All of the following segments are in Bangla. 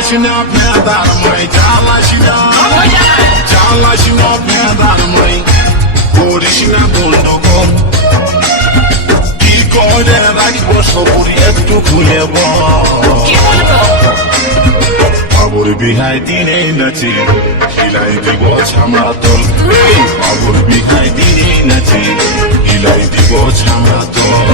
Çalışına pedarmay, çalışına pedarmay, করişনা গন্ডগোল কি করে রাখবো সবুর একটু খুলে বাবুর বিহাই দিনে নাচি হিলাই দিব ছামড়া তোল বাবুর বিহাই দিনে নাচি হিলাই দিব ছামড়া তোল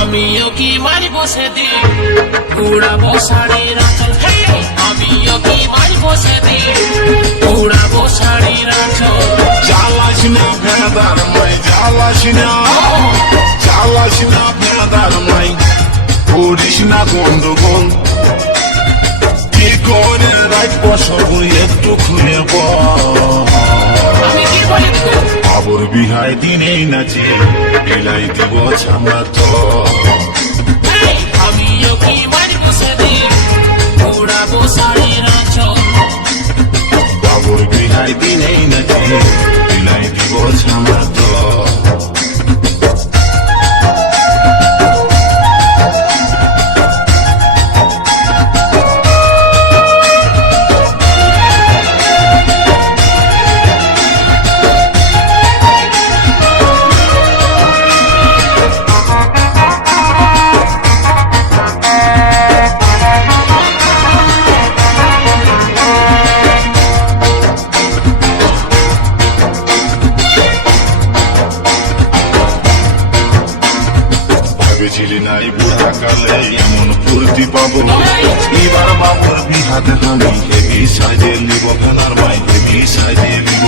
আমিও কি মারিব সেদিন উড়াবো শাড়ির আঁচল আমিও কি মারিব সেদিন উড়াবো শাড়ির আঁচল চালাসিনা ভেদার মাই চালাসিনা ভেদার মাই করিসনা গন্ডগোল কি করে রাখবো সবুর একটু খুলে আমি কি বলিব বাবুর বিহাই দিনেই নাচি হিলাই দিব ছামড়া তো আমিও কি মারিব সেদিন উড়াবো শাড়ির আঁচল বাবুর বিহাই দিনেই নাচি হিলাই দিব ছামড়া তো ভেবেছিলি নাই বুড়া কালে এমন ফুর্তি পাবো এবার বাবুর বিহাতে আমি হেভি সাজে নিব খানার মাই হেভি সাজে নিব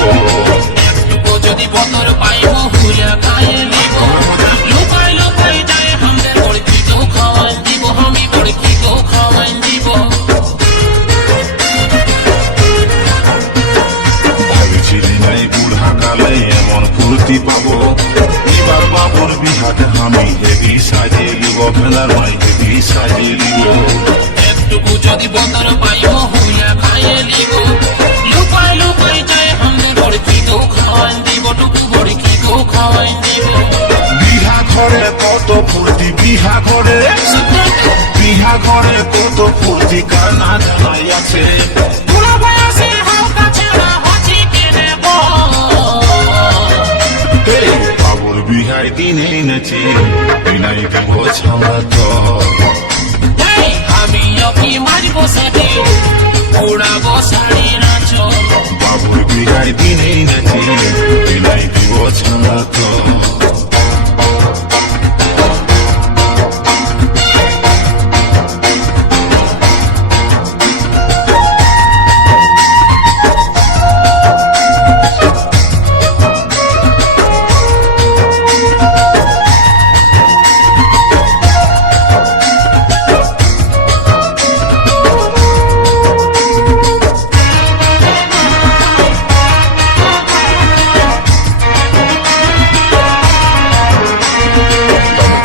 যদি বতর পাইব হুইয়া খাইয়ে নিব লুকাই লুকাই যায় আমাদের বড়কি কেউ খাওয়াই দিব আমি বড়কি কেউ খাওয়াই দিব ভেবেছিলি নাই বুড়া কালে এমন ফুর্তি পাবো এবার বাবুর বিহাতে আমি হেভি সাজে নিব খানার মাই হেভি সাজে নিব একটুকু যদি বতর পাইব হুইয়া খাইয়ে নিব লুকাই লুকাই যায় আমাদের বড়কি কেউ খাওয়াই দিব টুকু বড়কি কেউ খাওয়াই দিব বিহা ঘরে কত ফুর্তি বিহা ঘরে কত ফুর্তি কার না জানাই আছে বুড়া বয়সে হালকা ছেড়া হাঁচি কেনে বাবুর বিহাই দিনেই নাচি বিনাই দিব ছামড়া তো আমিও কি মারিব সেদিন উড়াবো শাড়ির আঁচল বাবুর বিহাই দিনেই নাচি বিনাই দিব ছামড়া তো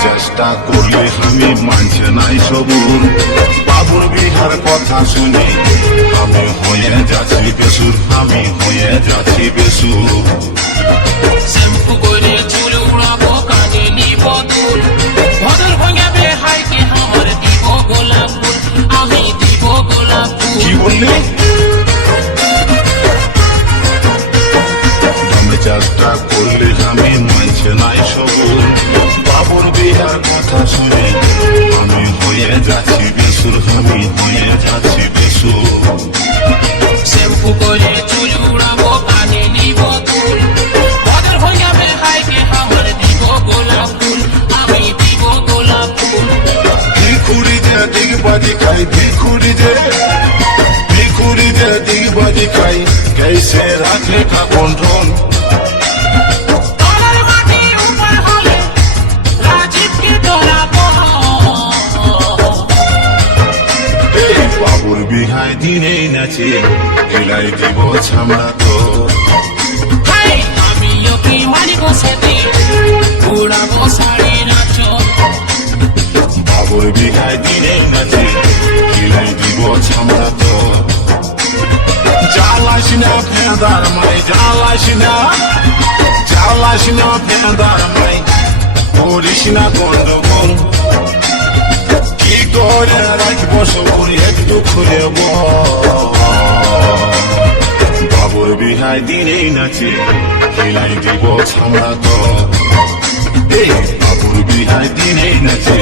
চেষ্টা করলে আমি মানছে নাই সবুর বাবুর বিহার কথা শুনি আমি হয়ে যাচ্ছি বেসুর আমি হয়ে যাচ্ছি বেসুর শ্যাম্পু করে চুল উড়াবো কাজে নিব দুল ভদর ভাঙাবে হাইকে আমার দিব গোলাপ ফুল আমি দিব গোলাপ ফুল কি বললি চেষ্টা করলে আমি মানছে নাই সবুর বাবুর বিহার কথা শুনি আমি হয়ে যাচ্ছি বেসুর আমি হয়ে যাচ্ছি বেসুর শ্যাম্পু করে চুল উড়াবো কাজে নিব দুল ভদর ভাঙাবে হাইকে दिगबाजी खाई भिखुरी दे दिगबाजी खाई कैसे रखे का कंट्रोल তলার মাটি উপর হলে রাজীবকে ডরাবো এই বাবুর বিহায় দিনে নাচে এলাই দিব ছামড়া তো হাই আমিও কি মানিব সেটি উড়াবো শাড়ির আঁচল বাবুর বিহায় দিনে নাচে এলাই দিব ছামড়া তো জ্বালাস না ফেঁদার মাই জ্বালাস না ফেঁদার মাই করিস না গন্ডগোল কি করে রাখবো সবুর একটু খুলে বাবুর বিহায় দিনে নাচে খেলাই দিব ছামড়া তো এই বাবুর বিহায় দিনে নাচে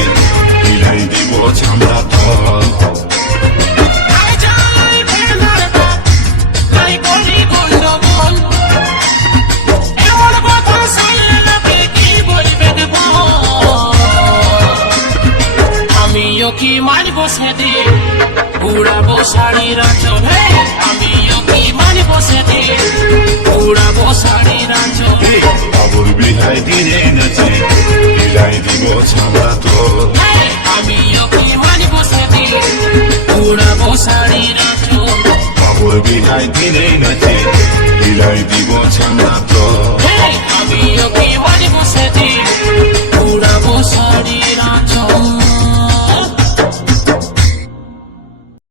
খেলাই দিব ছামড়া তো আই যাই ফেলার বাপ নাই করি গন্ডগোল এমন কথা শুনলে লোকে কি বলবে দেব আমিও কি মানিব সেটি উড়াবো শাড়ির আঁচল হে আমিও কি মানিব সেটি উড়াবো শাড়ির আঁচল এই বাবুর বিহায় দিনে নাচে খেলাই দিব ছামড়া তো আমিও কি মানিব সেটি উড়াবো শাড়ির আঁচল বাবুর বিহায় দিনে নাচে